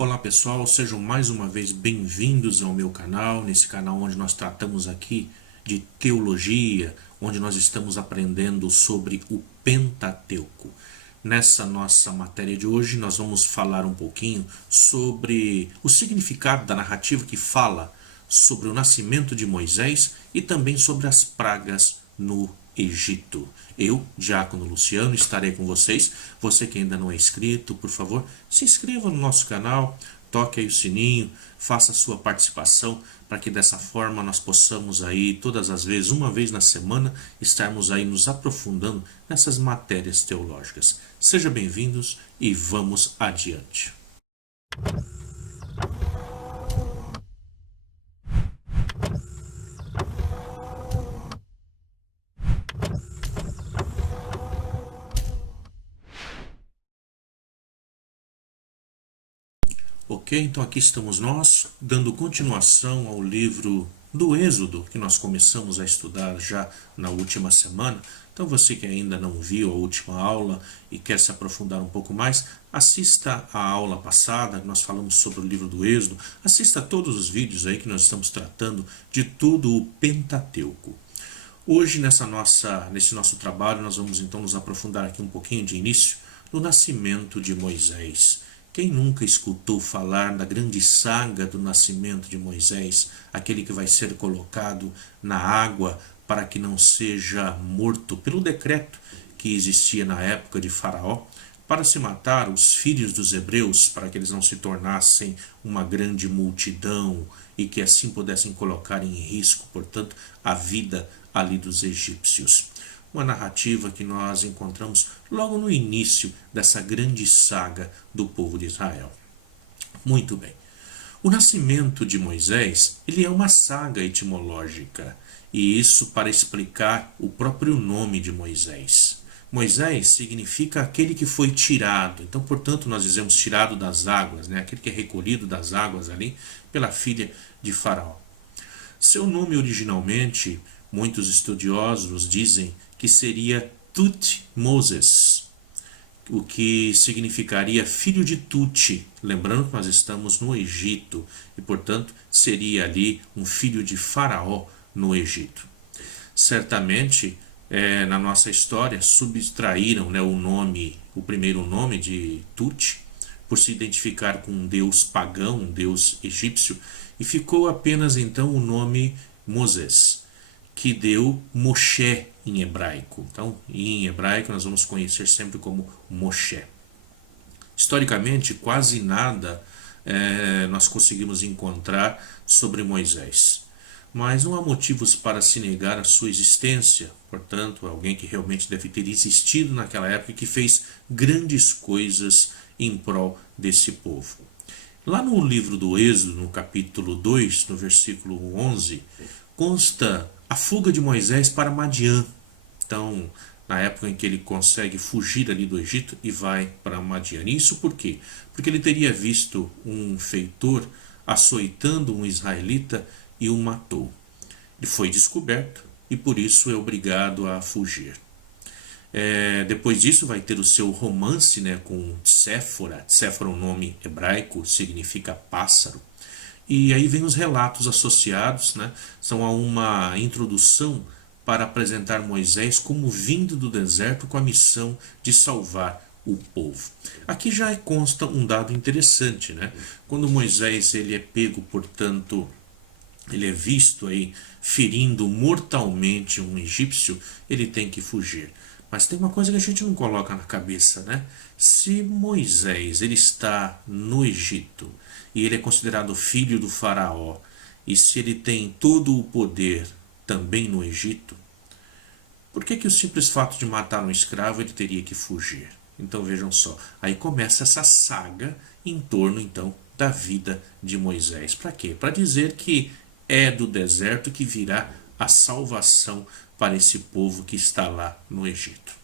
Olá pessoal, sejam mais uma vez bem-vindos ao meu canal, nesse canal onde nós tratamos aqui de teologia, onde nós estamos aprendendo sobre o Pentateuco. Nessa nossa matéria de hoje nós vamos falar um pouquinho sobre o significado da narrativa que fala sobre o nascimento de Moisés e também sobre as pragas no Egito. Eu, Diácono Luciano, estarei com vocês. Você que ainda não é inscrito, por favor, se inscreva no nosso canal, toque aí o sininho, faça a sua participação, para que dessa forma nós possamos aí, todas as vezes, uma vez na semana, estarmos aí nos aprofundando nessas matérias teológicas. Sejam bem-vindos e vamos adiante. Ok, então aqui estamos nós, dando continuação ao livro do Êxodo, que nós começamos a estudar já na última semana. Então você que ainda não viu a última aula e quer se aprofundar um pouco mais, assista a aula passada, nós falamos sobre o livro do Êxodo, assista todos os vídeos aí que nós estamos tratando de todo o Pentateuco. Hoje, nesse nosso trabalho, nós vamos então nos aprofundar aqui um pouquinho de início no nascimento de Moisés. Quem nunca escutou falar da grande saga do nascimento de Moisés, aquele que vai ser colocado na água para que não seja morto pelo decreto que existia na época de Faraó, para se matar os filhos dos hebreus, para que eles não se tornassem uma grande multidão e que assim pudessem colocar em risco, portanto, a vida ali dos egípcios. Uma narrativa que nós encontramos logo no início dessa grande saga do povo de Israel. Muito bem. O nascimento de Moisés, ele é uma saga etimológica, e isso para explicar o próprio nome de Moisés. Moisés significa aquele que foi tirado. Então, portanto, nós dizemos tirado das águas, né? Aquele que é recolhido das águas ali pela filha de Faraó. Seu nome originalmente, muitos estudiosos dizem que seria Tutmoses, o que significaria filho de Tute. Lembrando que nós estamos no Egito e, portanto, seria ali um filho de Faraó no Egito. Certamente, na nossa história, subtraíram o primeiro nome de Tute, por se identificar com um deus pagão, um deus egípcio, e ficou apenas então o nome Moses, que deu Moshe em hebraico. Então, em hebraico nós vamos conhecer sempre como Moshe. Historicamente, quase nada nós conseguimos encontrar sobre Moisés. Mas não há motivos para se negar a sua existência. Portanto, alguém que realmente deve ter existido naquela época e que fez grandes coisas em prol desse povo. Lá no livro do Êxodo, no capítulo 2, no versículo 11, consta a fuga de Moisés para Madiã. Então, na época em que ele consegue fugir ali do Egito e vai para Madiã. E isso por quê? Porque ele teria visto um feitor açoitando um israelita e o matou. Ele foi descoberto e por isso é obrigado a fugir. Depois disso vai ter o seu romance com Séfora. Séfora é um nome hebraico, significa pássaro. E aí vem os relatos associados, são a uma introdução para apresentar Moisés como vindo do deserto com a missão de salvar o povo. Aqui já consta um dado interessante, Quando Moisés ele é pego, portanto, ele é visto aí ferindo mortalmente um egípcio, ele tem que fugir. Mas tem uma coisa que a gente não coloca na cabeça, Se Moisés ele está no Egito e ele é considerado filho do faraó, e se ele tem todo o poder também no Egito, por que o simples fato de matar um escravo ele teria que fugir? Então vejam só, aí começa essa saga em torno então da vida de Moisés. Para quê? Para dizer que é do deserto que virá a salvação para esse povo que está lá no Egito.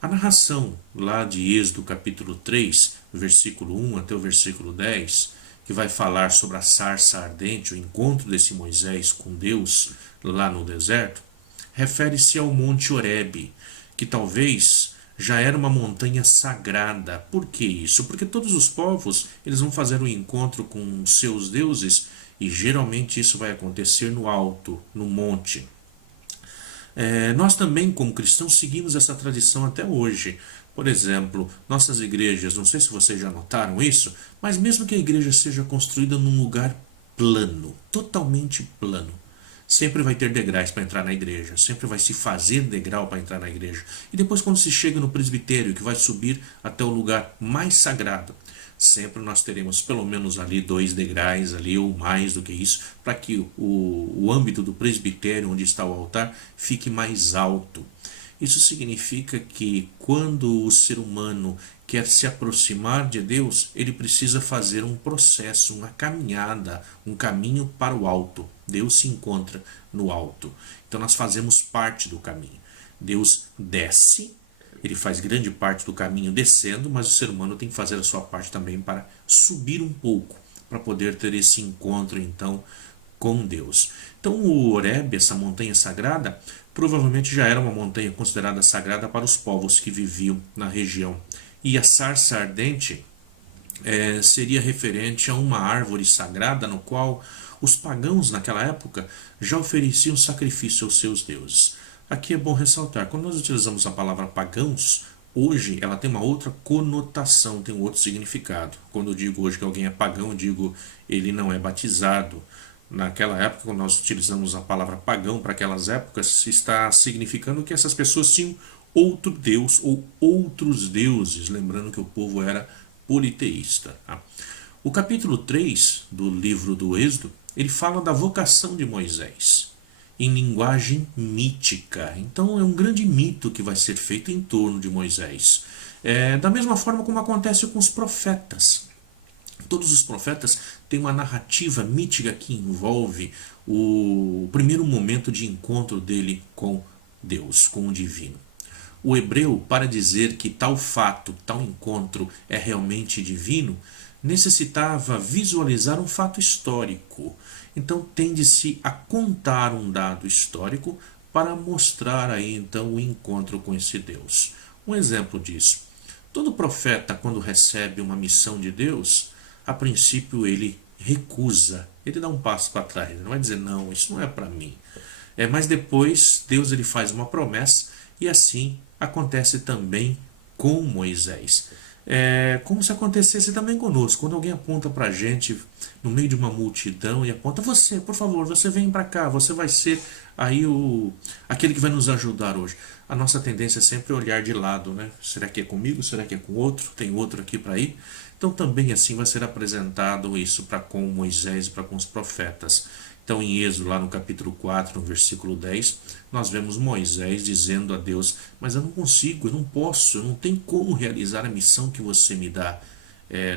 A narração lá de Êxodo capítulo 3, versículo 1 até o versículo 10, que vai falar sobre a sarça ardente, o encontro desse Moisés com Deus lá no deserto, refere-se ao Monte Horebe, que talvez já era uma montanha sagrada. Por que isso? Porque todos os povos eles vão fazer um encontro com seus deuses e geralmente isso vai acontecer no alto, no monte. Nós também, como cristãos, seguimos essa tradição até hoje. Por exemplo, nossas igrejas, não sei se vocês já notaram isso, mas mesmo que a igreja seja construída num lugar plano, totalmente plano, sempre vai ter degraus para entrar na igreja, sempre vai se fazer degrau para entrar na igreja. E depois, quando se chega no presbitério, que vai subir até o lugar mais sagrado, sempre nós teremos pelo menos ali 2 degraus ali, ou mais do que isso, para que o âmbito do presbitério, onde está o altar, fique mais alto. Isso significa que quando o ser humano quer se aproximar de Deus, ele precisa fazer um processo, uma caminhada, um caminho para o alto. Deus se encontra no alto. Então nós fazemos parte do caminho. Deus desce, ele faz grande parte do caminho descendo, mas o ser humano tem que fazer a sua parte também para subir um pouco, para poder ter esse encontro então com Deus. Então o Horebe, essa montanha sagrada, provavelmente já era uma montanha considerada sagrada para os povos que viviam na região. E a sarça ardente seria referente a uma árvore sagrada no qual os pagãos naquela época já ofereciam sacrifício aos seus deuses. Aqui é bom ressaltar, quando nós utilizamos a palavra pagãos, hoje ela tem uma outra conotação, tem um outro significado. Quando eu digo hoje que alguém é pagão, eu digo ele não é batizado. Naquela época, quando nós utilizamos a palavra pagão para aquelas épocas, está significando que essas pessoas tinham outro Deus ou outros deuses, lembrando que o povo era politeísta. Tá? O capítulo 3 do livro do Êxodo, ele fala da vocação de Moisés, em linguagem mítica. Então é um grande mito que vai ser feito em torno de Moisés. Da mesma forma como acontece com os profetas. Todos os profetas têm uma narrativa mítica que envolve o primeiro momento de encontro dele com Deus, com o divino. O hebreu, para dizer que tal fato, tal encontro é realmente divino, necessitava visualizar um fato histórico. Então tende-se a contar um dado histórico para mostrar aí então o encontro com esse Deus. Um exemplo disso. Todo profeta, quando recebe uma missão de Deus, a princípio ele recusa, ele dá um passo para trás, ele não vai dizer não, isso não é para mim. Mas depois Deus ele faz uma promessa e assim acontece também com Moisés. Como se acontecesse também conosco, quando alguém aponta para a gente no meio de uma multidão e aponta, você, por favor, você vem para cá, você vai ser aí aquele que vai nos ajudar hoje. A nossa tendência é sempre olhar de lado, né? Será que é comigo? Será que é com outro? Tem outro aqui para ir? Então também assim vai ser apresentado isso para com Moisés e para com os profetas. Então em Êxodo, lá no capítulo 4, no versículo 10, nós vemos Moisés dizendo a Deus, mas eu não consigo, eu não posso, eu não tenho como realizar a missão que você me dá.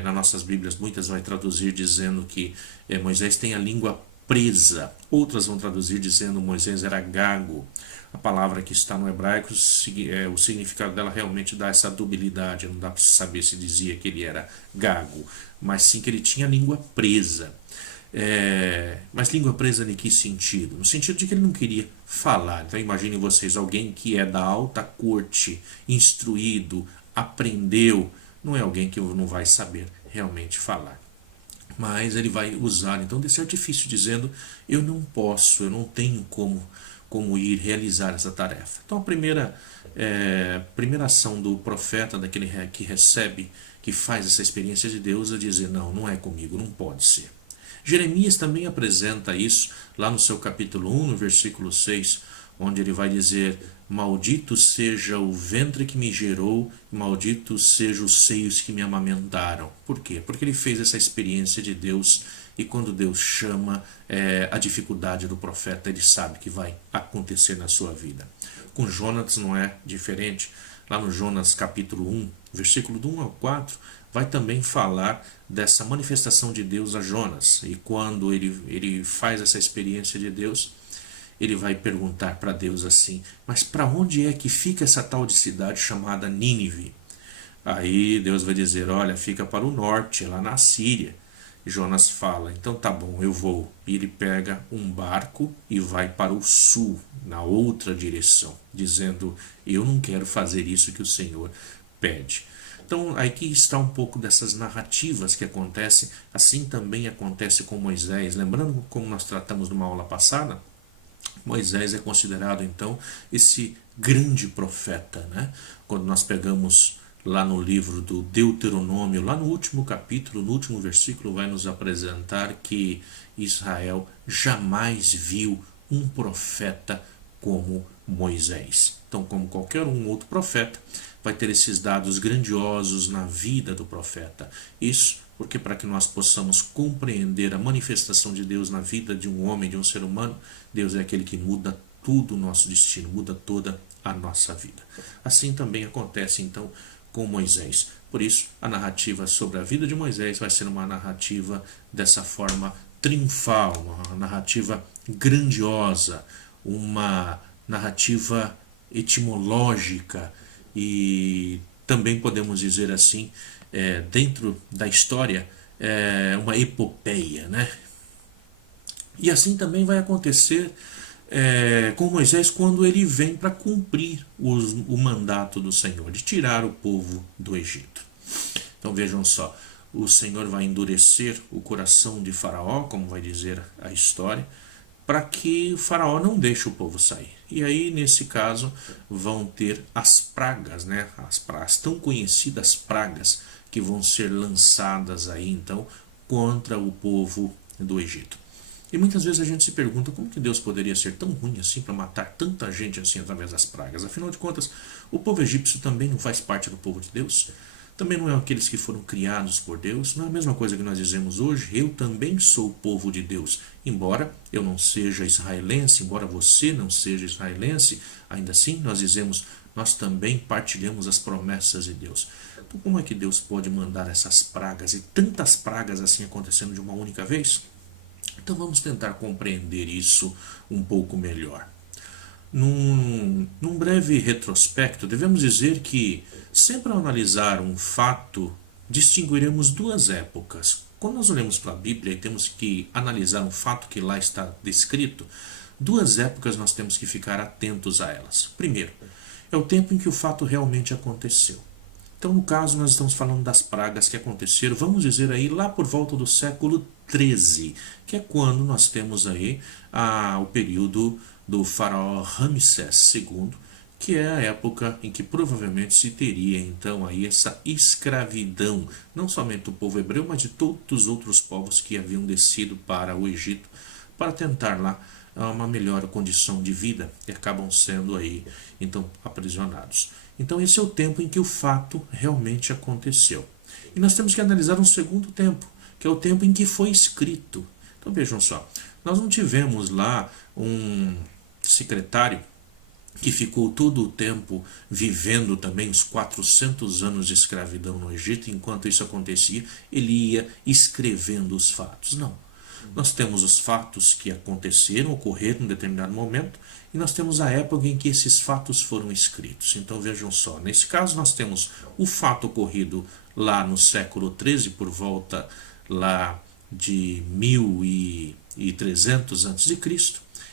Nas nossas Bíblias, muitas vai traduzir dizendo que Moisés tem a língua presa. Outras vão traduzir dizendo que Moisés era gago. A palavra que está no hebraico, o significado dela realmente dá essa dubilidade. Não dá para saber se dizia que ele era gago, mas sim que ele tinha a língua presa. Mas língua presa em que sentido? No sentido de que ele não queria falar. Então imaginem vocês, alguém que é da alta corte, instruído, aprendeu, não é alguém que não vai saber realmente falar. Mas ele vai usar então desse artifício dizendo, eu não posso, eu não tenho como ir realizar essa tarefa. Então a primeira ação do profeta, daquele que recebe, que faz essa experiência de Deus, é dizer, não é comigo, não pode ser. Jeremias também apresenta isso lá no seu capítulo 1, no versículo 6, onde ele vai dizer, maldito seja o ventre que me gerou, malditos sejam os seios que me amamentaram. Por quê? Porque ele fez essa experiência de Deus e quando Deus chama a dificuldade do profeta, ele sabe que vai acontecer na sua vida. Com Jonas não é diferente. Lá no Jonas capítulo 1, versículo do 1 ao 4, vai também falar dessa manifestação de Deus a Jonas. E quando ele faz essa experiência de Deus, ele vai perguntar para Deus assim, mas para onde é que fica essa tal de cidade chamada Nínive? Aí Deus vai dizer, olha, fica para o norte, lá na Síria. E Jonas fala, então tá bom, eu vou. E ele pega um barco e vai para o sul, na outra direção, dizendo, eu não quero fazer isso que o Senhor pede. Então aqui está um pouco dessas narrativas que acontecem, assim também acontece com Moisés. Lembrando como nós tratamos numa aula passada, Moisés é considerado então esse grande profeta, né? Quando nós pegamos lá no livro do Deuteronômio, lá no último capítulo, no último versículo, vai nos apresentar que Israel jamais viu um profeta como Moisés. Então, como qualquer outro profeta, vai ter esses dados grandiosos na vida do profeta. Isso porque para que nós possamos compreender a manifestação de Deus na vida de um homem, de um ser humano, Deus é aquele que muda tudo o nosso destino, muda toda a nossa vida. Assim também acontece então com Moisés. Por isso, a narrativa sobre a vida de Moisés vai ser uma narrativa dessa forma triunfal, uma narrativa grandiosa, uma narrativa etimológica e também podemos dizer assim, dentro da história, uma epopeia, né? E assim também vai acontecer com Moisés quando ele vem para cumprir o mandato do Senhor, de tirar o povo do Egito. Então vejam só, o Senhor vai endurecer o coração de Faraó, como vai dizer a história, para que o Faraó não deixe o povo sair. E aí, nesse caso, vão ter as pragas, né? As tão conhecidas pragas que vão ser lançadas aí, então, contra o povo do Egito. E muitas vezes a gente se pergunta como que Deus poderia ser tão ruim assim para matar tanta gente assim através das pragas. Afinal de contas, o povo egípcio também não faz parte do povo de Deus. Também não é aqueles que foram criados por Deus. Não é a mesma coisa que nós dizemos hoje, eu também sou o povo de Deus. Embora eu não seja israelense, embora você não seja israelense, ainda assim nós dizemos, nós também partilhamos as promessas de Deus. Então como é que Deus pode mandar essas pragas e tantas pragas assim acontecendo de uma única vez? Então vamos tentar compreender isso um pouco melhor. Num breve retrospecto, devemos dizer que, sempre ao analisar um fato, distinguiremos duas épocas. Quando nós olhamos para a Bíblia e temos que analisar um fato que lá está descrito, duas épocas nós temos que ficar atentos a elas. Primeiro, é o tempo em que o fato realmente aconteceu. Então, no caso, nós estamos falando das pragas que aconteceram, vamos dizer aí, lá por volta do século XIII, que é quando nós temos aí o período do faraó Ramsés II, que é a época em que provavelmente se teria então aí essa escravidão, não somente do povo hebreu, mas de todos os outros povos que haviam descido para o Egito para tentar lá uma melhor condição de vida e acabam sendo aí então aprisionados. Então esse é o tempo em que o fato realmente aconteceu. E nós temos que analisar um segundo tempo, que é o tempo em que foi escrito. Então vejam só, nós não tivemos lá um secretário que ficou todo o tempo vivendo também os 400 anos de escravidão no Egito, enquanto isso acontecia, ele ia escrevendo os fatos. Não. Nós temos os fatos que aconteceram, ocorreram em um determinado momento, e nós temos a época em que esses fatos foram escritos. Então vejam só, nesse caso nós temos o fato ocorrido lá no século XIII, por volta lá de 1300 a.C.,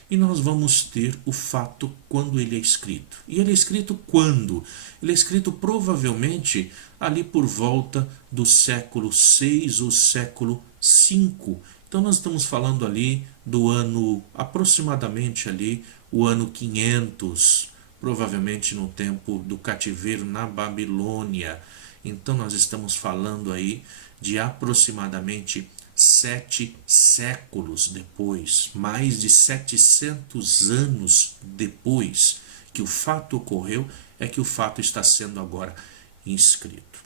e nós vamos ter o fato quando ele é escrito. E ele é escrito quando? Ele é escrito provavelmente ali por volta do século VI ou século V. Então nós estamos falando ali do ano, aproximadamente ali, o ano 500, provavelmente no tempo do cativeiro na Babilônia. Então nós estamos falando aí de aproximadamente 7 séculos depois, mais de 700 anos depois que o fato ocorreu, é que o fato está sendo agora inscrito.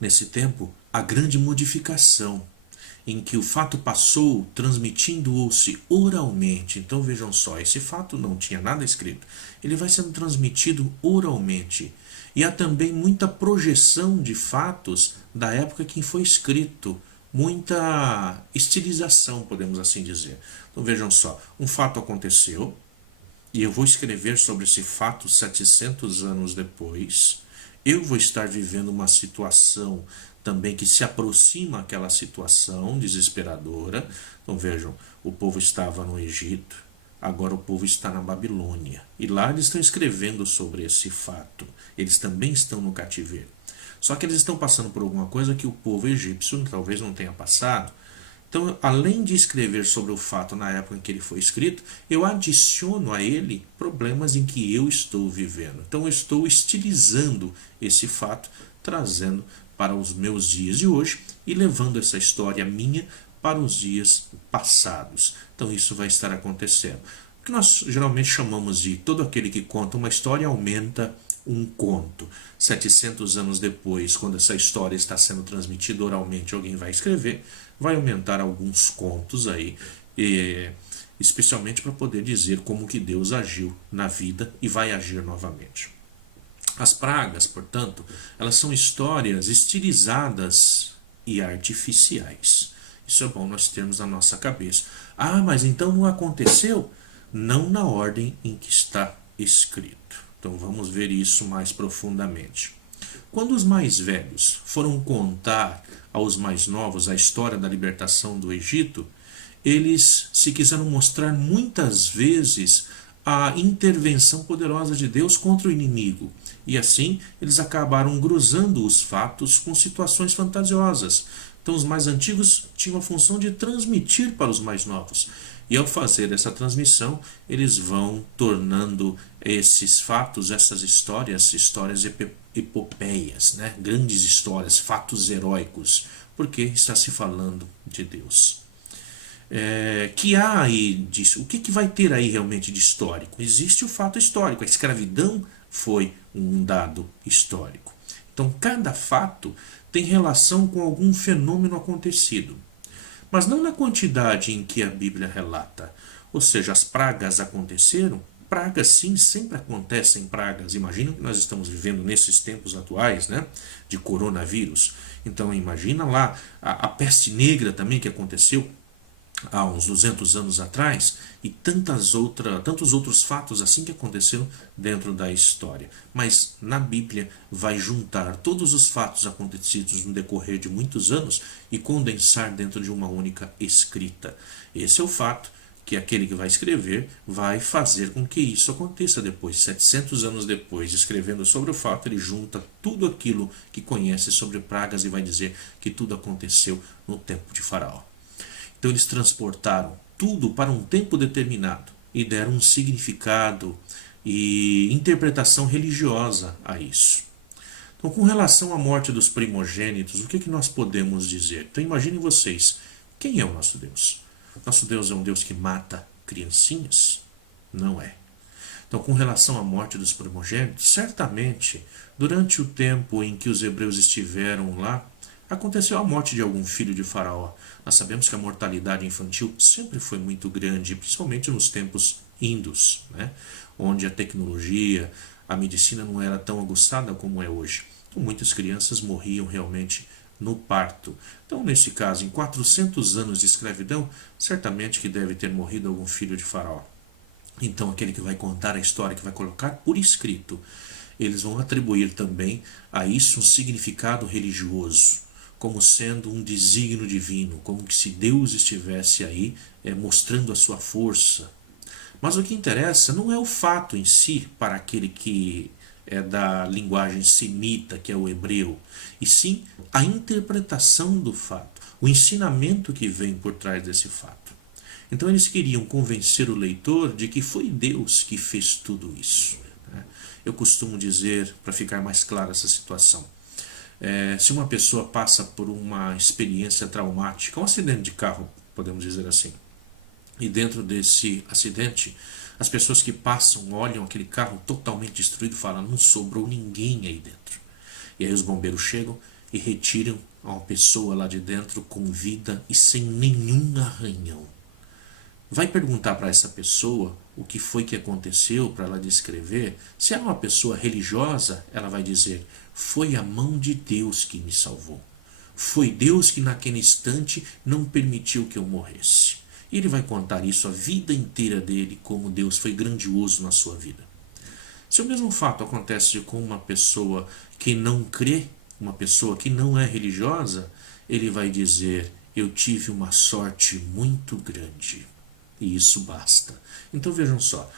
Nesse tempo, a grande modificação em que o fato passou transmitindo-se oralmente. Então vejam só, esse fato não tinha nada escrito, ele vai sendo transmitido oralmente. E há também muita projeção de fatos da época que foi escrito, muita estilização, podemos assim dizer. Então vejam só, um fato aconteceu, e eu vou escrever sobre esse fato 700 anos depois. eu vou estar vivendo uma situação também que se aproxima àquela situação desesperadora. Então vejam, o povo estava no Egito, agora o povo está na Babilônia. E lá eles estão escrevendo sobre esse fato. Eles também estão no cativeiro. Só que eles estão passando por alguma coisa que o povo egípcio talvez não tenha passado. Então, além de escrever sobre o fato na época em que ele foi escrito, eu adiciono a ele problemas em que eu estou vivendo. Então, eu estou estilizando esse fato, trazendo para os meus dias de hoje e levando essa história minha para os dias passados. Então, isso vai estar acontecendo. O que nós geralmente chamamos de todo aquele que conta uma história aumenta um conto. 700 anos depois, quando essa história está sendo transmitida oralmente, alguém vai escrever, vai aumentar alguns contos aí, especialmente para poder dizer como que Deus agiu na vida e vai agir novamente. As pragas, portanto, elas são histórias estilizadas e artificiais. Isso é bom nós termos na nossa cabeça. Ah, mas então não aconteceu? Não na ordem em que está escrito. Então vamos ver isso mais profundamente. Quando os mais velhos foram contar aos mais novos a história da libertação do Egito, eles se quiseram mostrar muitas vezes a intervenção poderosa de Deus contra o inimigo. E assim eles acabaram cruzando os fatos com situações fantasiosas. Então os mais antigos tinham a função de transmitir para os mais novos. E ao fazer essa transmissão, eles vão tornando esses fatos, essas histórias, epopeias, né? Grandes histórias, fatos heróicos, porque está se falando de Deus. Que há aí disso? O que vai ter aí realmente de histórico? Existe o fato histórico, a escravidão foi um dado histórico. Então cada fato tem relação com algum fenômeno acontecido, mas não na quantidade em que a Bíblia relata. Ou seja, as pragas aconteceram. Pragas sim, sempre acontecem pragas. Imagina que nós estamos vivendo nesses tempos atuais, né, de coronavírus. Então imagina lá a peste negra também que aconteceu há uns 200 anos atrás, e tantos outros fatos assim que aconteceram dentro da história. Mas na Bíblia vai juntar todos os fatos acontecidos no decorrer de muitos anos e condensar dentro de uma única escrita. Esse é o fato que aquele que vai escrever vai fazer com que isso aconteça depois. 700 anos depois, escrevendo sobre o fato, ele junta tudo aquilo que conhece sobre pragas e vai dizer que tudo aconteceu no tempo de Faraó. Então eles transportaram tudo para um tempo determinado e deram um significado e interpretação religiosa a isso. Então, com relação à morte dos primogênitos, o que nós podemos dizer? Então imaginem vocês, quem é o nosso Deus? Nosso Deus é um Deus que mata criancinhas? Não é. Então, com relação à morte dos primogênitos, certamente, durante o tempo em que os hebreus estiveram lá, aconteceu a morte de algum filho de Faraó. Nós sabemos que a mortalidade infantil sempre foi muito grande, principalmente nos tempos indos, né? Onde a tecnologia, a medicina não era tão aguçada como é hoje. Então, muitas crianças morriam realmente no parto. Então, nesse caso, em 400 anos de escravidão, certamente que deve ter morrido algum filho de Faraó. Então, aquele que vai contar a história, que vai colocar por escrito, eles vão atribuir também a isso um significado religioso, como sendo um desígnio divino, como que se Deus estivesse aí mostrando a sua força. Mas o que interessa não é o fato em si para aquele que é da linguagem semita, que é o hebreu, e sim a interpretação do fato, o ensinamento que vem por trás desse fato. Então eles queriam convencer o leitor de que foi Deus que fez tudo isso. Eu costumo dizer, para ficar mais clara essa situação, se uma pessoa passa por uma experiência traumática, um acidente de carro, podemos dizer assim, e dentro desse acidente, as pessoas que passam olham aquele carro totalmente destruído e falam, não sobrou ninguém aí dentro. E aí os bombeiros chegam e retiram uma pessoa lá de dentro com vida e sem nenhum arranhão. Vai perguntar para essa pessoa o que foi que aconteceu para ela descrever. Se é uma pessoa religiosa, ela vai dizer, foi a mão de Deus que me salvou. Foi Deus que naquele instante não permitiu que eu morresse. E ele vai contar isso a vida inteira dele, como Deus foi grandioso na sua vida. Se o mesmo fato acontece com uma pessoa que não crê, uma pessoa que não é religiosa, ele vai dizer: eu tive uma sorte muito grande. E isso basta. Então vejam só,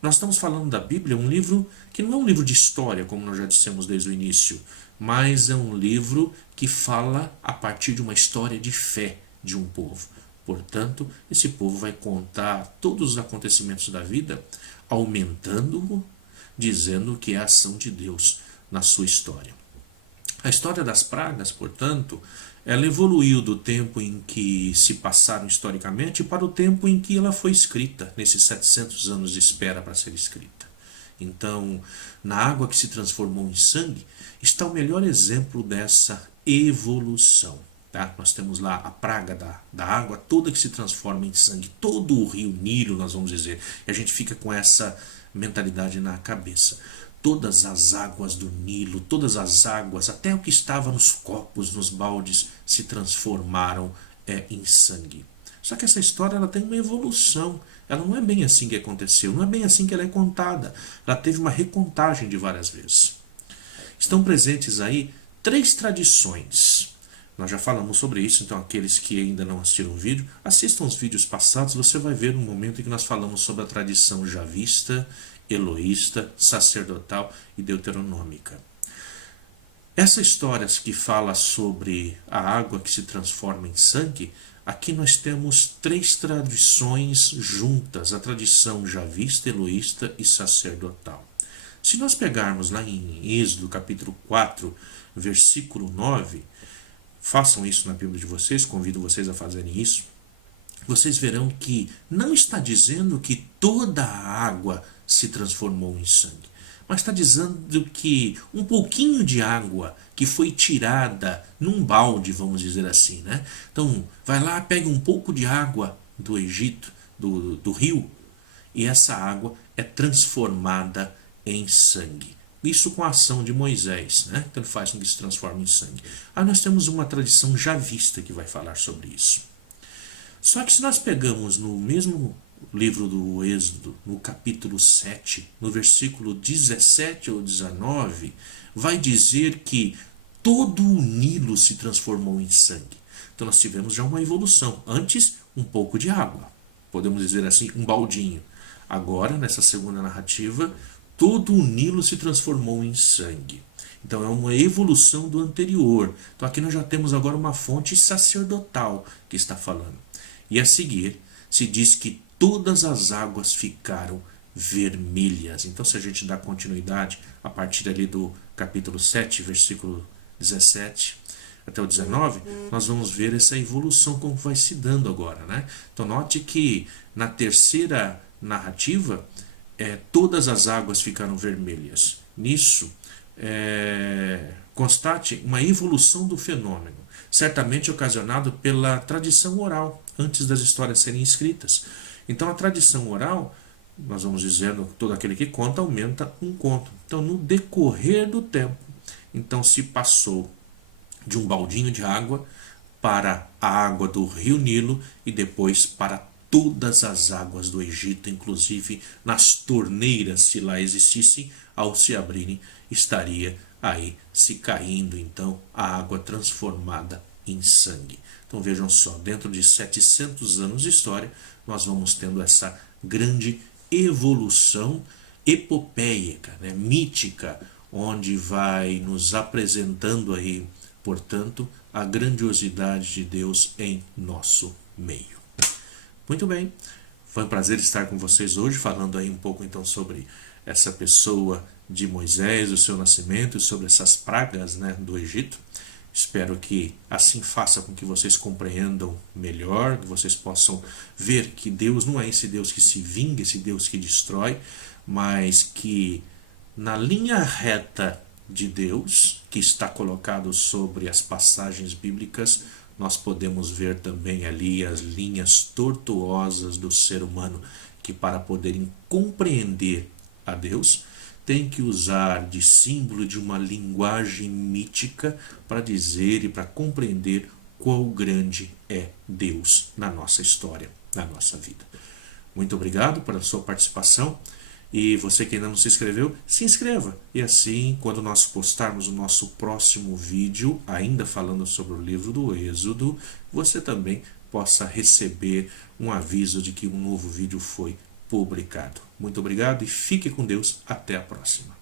nós estamos falando da Bíblia, um livro que não é um livro de história, como nós já dissemos desde o início, mas é um livro que fala a partir de uma história de fé de um povo. Portanto, esse povo vai contar todos os acontecimentos da vida, aumentando-o, dizendo que é a ação de Deus na sua história. A história das pragas, portanto, ela evoluiu do tempo em que se passaram historicamente para o tempo em que ela foi escrita, nesses 700 anos de espera para ser escrita. Então, na água que se transformou em sangue, está o melhor exemplo dessa evolução. Tá? Nós temos lá a praga da água toda que se transforma em sangue, todo o rio Nilo, nós vamos dizer, e a gente fica com essa mentalidade na cabeça. Todas as águas do Nilo, todas as águas, até o que estava nos copos, nos baldes, se transformaram em sangue. Só que essa história ela tem uma evolução. Ela não é bem assim que aconteceu, não é bem assim que ela é contada. Ela teve uma recontagem de várias vezes. Estão presentes aí 3 tradições. Nós já falamos sobre isso, então aqueles que ainda não assistiram o vídeo, assistam os vídeos passados, você vai ver um momento em que nós falamos sobre a tradição javista, eloísta, sacerdotal e deuteronômica. Essa história que fala sobre a água que se transforma em sangue, aqui nós temos 3 tradições juntas, a tradição javista, eloísta e sacerdotal. Se nós pegarmos lá em Êxodo capítulo 4, versículo 9, façam isso na Bíblia de vocês, convido vocês a fazerem isso, vocês verão que não está dizendo que toda a água se transformou em sangue, mas está dizendo que um pouquinho de água que foi tirada num balde, vamos dizer assim, né? Então, vai lá, pega um pouco de água do Egito, do rio, e essa água é transformada em sangue. Isso com a ação de Moisés, né? Então ele faz com que se transforme em sangue. Aí nós temos uma tradição javista que vai falar sobre isso. Só que se nós pegamos no mesmo livro do Êxodo, no capítulo 7, no versículo 17 ou 19, vai dizer que todo o Nilo se transformou em sangue. Então nós tivemos já uma evolução. Antes, um pouco de água, podemos dizer assim, um baldinho. Agora, nessa segunda narrativa, todo o Nilo se transformou em sangue. Então é uma evolução do anterior. Então aqui nós já temos agora uma fonte sacerdotal que está falando. E a seguir se diz que todas as águas ficaram vermelhas. Então se a gente dá continuidade a partir ali do capítulo 7, versículo 17 até o 19, nós vamos ver essa evolução como vai se dando agora, né? Então note que na terceira narrativa, todas as águas ficaram vermelhas. Nisso, constate uma evolução do fenômeno, certamente ocasionado pela tradição oral, antes das histórias serem escritas. Então a tradição oral, nós vamos dizendo, todo aquele que conta aumenta um conto. Então no decorrer do tempo, então se passou de um baldinho de água para a água do rio Nilo e depois para todas as águas do Egito, inclusive nas torneiras, se lá existissem, ao se abrirem, estaria aí se caindo então a água transformada em sangue. Então vejam só, dentro de 700 anos de história, nós vamos tendo essa grande evolução epopeica, né, mítica, onde vai nos apresentando aí, portanto, a grandiosidade de Deus em nosso meio. Muito bem, foi um prazer estar com vocês hoje, falando aí um pouco então sobre essa pessoa de Moisés, o seu nascimento e sobre essas pragas, né, do Egito. Espero que assim faça com que vocês compreendam melhor, que vocês possam ver que Deus não é esse Deus que se vinga, esse Deus que destrói, mas que na linha reta de Deus, que está colocado sobre as passagens bíblicas, nós podemos ver também ali as linhas tortuosas do ser humano, que para poderem compreender a Deus, tem que usar de símbolo de uma linguagem mítica para dizer e para compreender quão grande é Deus na nossa história, na nossa vida. Muito obrigado pela sua participação E você que ainda não se inscreveu, se inscreva. E assim, quando nós postarmos o nosso próximo vídeo, ainda falando sobre o livro do Êxodo, você também possa receber um aviso de que um novo vídeo foi publicado. Muito obrigado e fique com Deus. Até a próxima.